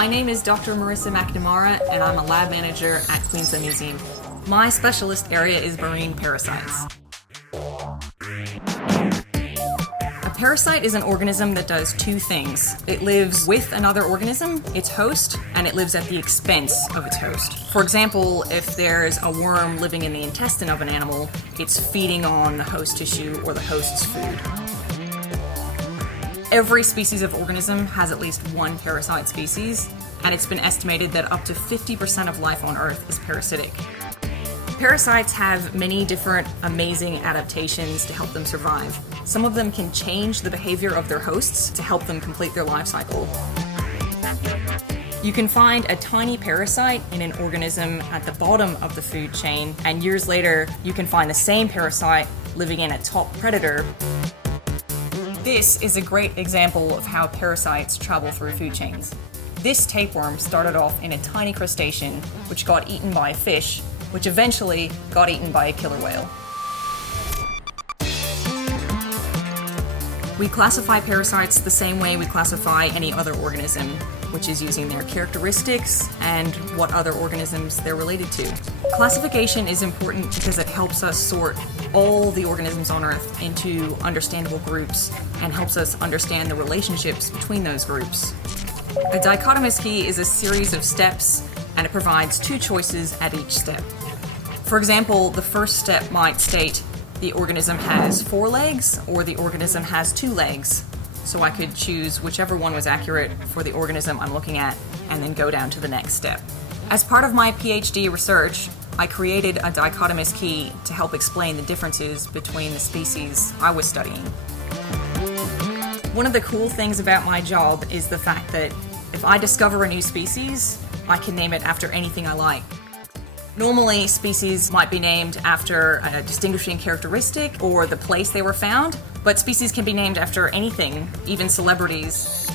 My name is Dr. Marissa Macnamara, and I'm a lab manager at Queensland Museum. My specialist area is marine parasites. A parasite is an organism that does two things. It lives with another organism, its host, and it lives at the expense of its host. For example, if there's a worm living in the intestine of an animal, it's feeding on the host tissue or the host's food. Every species of organism has at least one parasite species, and it's been estimated that up to 50% of life on Earth is parasitic. Parasites have many different amazing adaptations to help them survive. Some of them can change the behavior of their hosts to help them complete their life cycle. You can find a tiny parasite in an organism at the bottom of the food chain, and years later, you can find the same parasite living in a top predator. This is a great example of how parasites travel through food chains. This tapeworm started off in a tiny crustacean, which got eaten by a fish, which eventually got eaten by a killer whale. We classify parasites the same way we classify any other organism, which is using their characteristics and what other organisms they're related to. Classification is important because it helps us sort all the organisms on Earth into understandable groups and helps us understand the relationships between those groups. A dichotomous key is a series of steps, and it provides two choices at each step. For example, the first step might state the organism has 4 legs or the organism has 2 legs. So I could choose whichever one was accurate for the organism I'm looking at and then go down to the next step. As part of my PhD research, I created a dichotomous key to help explain the differences between the species I was studying. One of the cool things about my job is the fact that if I discover a new species, I can name it after anything I like. Normally, species might be named after a distinguishing characteristic or the place they were found, but species can be named after anything, even celebrities.